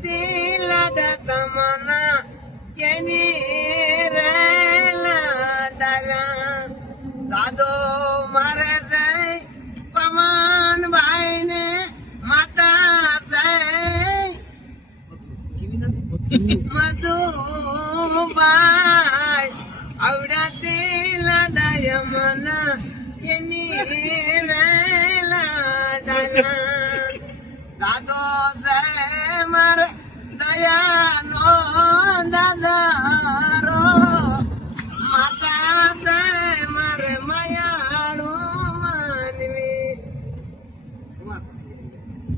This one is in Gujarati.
આવડાતી લાડતા મના કેની રે લાડાવ્યા દાદો મારે જય પવન ભાઈ ને માતા જય મધુભાઈ આવડાતી લાડાય મના કેની રે લાડાવ્યા દાદો જય મારે દયાનો દાદા